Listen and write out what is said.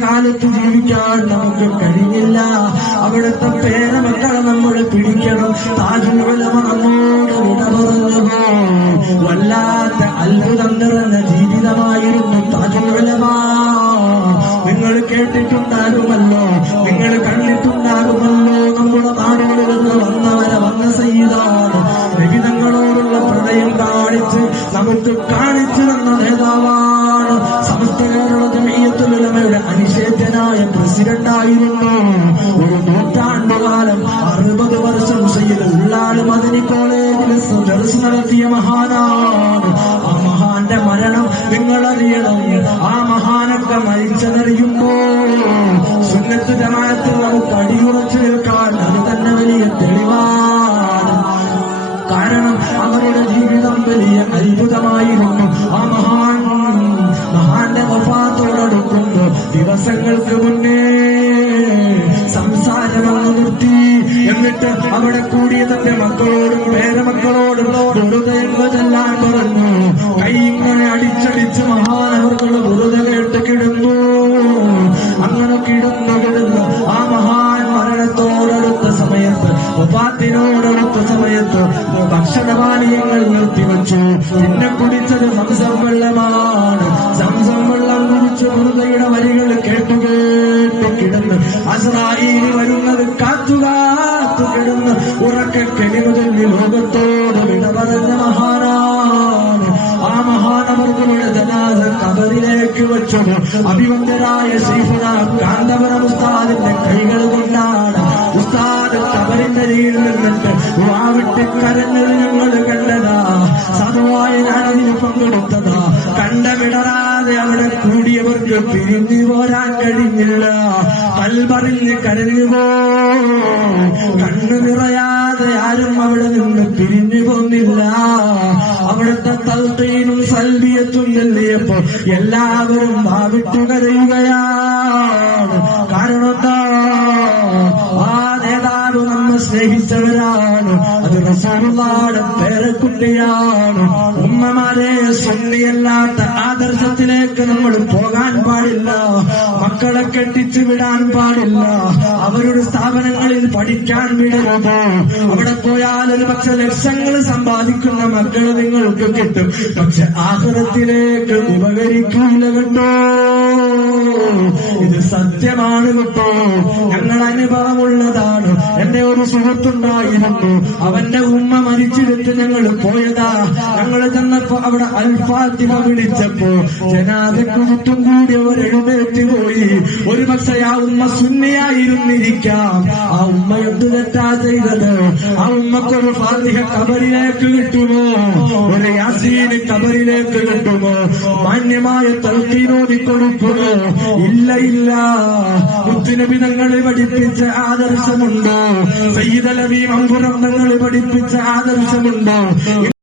കാലത്ത് ജീവിക്കാൻ നമുക്ക് കഴിഞ്ഞില്ല. അവിടുത്തെ പേരമക്കളെ നമ്മൾ പിടിക്കണം. താജുലമ പ്രസിഡന്റായിരുന്നു ഒരു നൂറ്റാണ്ടുകാലം അറുപത് വർഷം ചെയ്ത് ഉള്ളാട് മദനി കോളേജിൽ ദർസ് നടത്തിയ മഹാനാണ്. ആ മഹാന്റെ മരണം നിങ്ങൾ അറിയണം ആ മഹാനൊക്കെ മരിച്ചതറിയുമ്പോ സുന്നത്ത് ജമാഅത്തിൽ നമുക്ക് അടിയുറച്ചു നിൽക്കാൻ അത് തന്നെ വലിയ തെളിവാണ്. കാരണം അവരുടെ ജീവിതം വലിയ അത്ഭുതമായിരുന്നു. ആ മഹാൻ മഹാന്റെ വഫാത്തോടടുക്കുന്നു ദിവസങ്ങൾക്ക് മുന്നേ നിർത്തി എന്നിട്ട് അവിടെ കൂടിയ തന്റെ മക്കളോടും പേരമക്കളോടും ചെല്ലാൻ പറഞ്ഞു കൈ ഇങ്ങനെ അടിച്ചടിച്ച് മഹാനവർക്കുള്ള വെറുതെ കേട്ട് കിടന്നു. അങ്ങനെ കിടന്നു കിടന്നു ആ മഹാൻ മരണത്തോടടുത്ത സമയത്ത് ഉപാത്തിനോടടുത്ത സമയത്ത് ഭക്ഷണപാനീയങ്ങൾ നിർത്തിവെച്ചു പിന്നെ കുടിച്ചത് സംസം വെള്ളമാണ്. സംസം വെള്ളം കുടിച്ച് മുറുകയുടെ വരികൾ കേട്ടു കേട്ട് കിടന്ന് അസ്രായേലി വരുന്നത് കാത്തു കാത്തു കിടന്ന് ഉറക്കെ കെളിമുതലിൽ ലോകത്തോട് വിട പറഞ്ഞ മഹാനാണ്. ആ മഹാനവർഗങ്ങളുടെ ജനാദ കബറിലേക്ക് വെച്ചത്. അഭിവന്ദരായ ശ്രീഫുന കാന്തപുരം ഉസ്താദിന്റെ കൈകൾ കൊണ്ടാണ്. ഉസ്താദ് കബറിന്റെ കീഴിൽ നിന്നിട്ട് വാവിട്ട് കരഞ്ഞത് ഞങ്ങൾ കണ്ടതാ. സാധുവായ ഞാനതിന് പങ്കെടുത്തതാ. കണ്ടമിടറാതെ അവിടെ കൂടിയവർക്ക് പിരിഞ്ഞു പോരാൻ കഴിഞ്ഞില്ല. കൽപറിഞ്ഞ് കരഞ്ഞു പോ. കണ്ണു നിറയാതെ ആരും അവിടെ നിന്ന് പിരിഞ്ഞു പോന്നില്ല. അവിടുത്തെ തൽത്തേനും സൽവിയത്തും ചെല്ലിയപ്പോ എല്ലാവരും വാവിട്ടു കരയുകയാണ് കാരണം എന്താ? ആ നേതാവ് നമ്മെ സ്നേഹിച്ചവരാണ് അത് റസൂലുള്ളാടെ പേരക്കുട്ടിയാണ് ഉമ്മമാരെ സ്വന്തിയല്ലാത്ത ആദർശത്തിലേക്ക് നമ്മൾ പോകാൻ പാടില്ല. മക്കളെ കെട്ടിച്ചു വിടാൻ പാടില്ല. അവരുടെ സ്ഥാപനങ്ങളിൽ പഠിക്കാൻ വിടരുത്. അവിടെ പോയാൽ ഒരു പക്ഷെ ലക്ഷങ്ങൾ സമ്പാദിക്കുന്ന മക്കൾ നിങ്ങൾക്ക് കിട്ടും. പക്ഷെ ആഹ്റത്തിലേക്ക് ഉപകരിക്കില്ല കേട്ടോ. ഇത് സത്യമാണ് കേട്ടോ. ഞങ്ങൾ അനുഭവമുള്ളതാണ്. എന്റെ ഒരു സുഹൃത്തുണ്ടായിരുന്നു. അവന്റെ ഉമ്മ മരിച്ചെടുത്ത് ഞങ്ങൾ പോയതാ. ഞങ്ങൾ ചെന്നപ്പോ അവിടെ അൽഫാത്തിമ വിളിച്ചപ്പോ ജനാദക്ക് ചുറ്റും കൂടി അവർ എഴുന്നേറ്റ് പോയി. ഒരു പക്ഷെ ആ ഉമ്മ സുന്നയായിരുന്നിരിക്കാം. ആ ഉമ്മ എന്ത് തെറ്റാ ചെയ്തത് ആ ഉമ്മക്കൊരു ഫാത്തിഹ കബറിലേക്ക് കിട്ടുമോ? ഒരു യാസീന് കബറിലേക്ക് കിട്ടുമോ? മാന്യമായ തൽക്കീനോദി കൊടുക്കുമോ? ഇല്ല ഇല്ല. മുത്തുനബി തങ്ങളെ പഠിപ്പിച്ച ആദർശമുണ്ടോ? സയ്യിദലവി മമ്പുറം തങ്ങളെ പഠിപ്പിച്ച ആദർശമുണ്ടോ?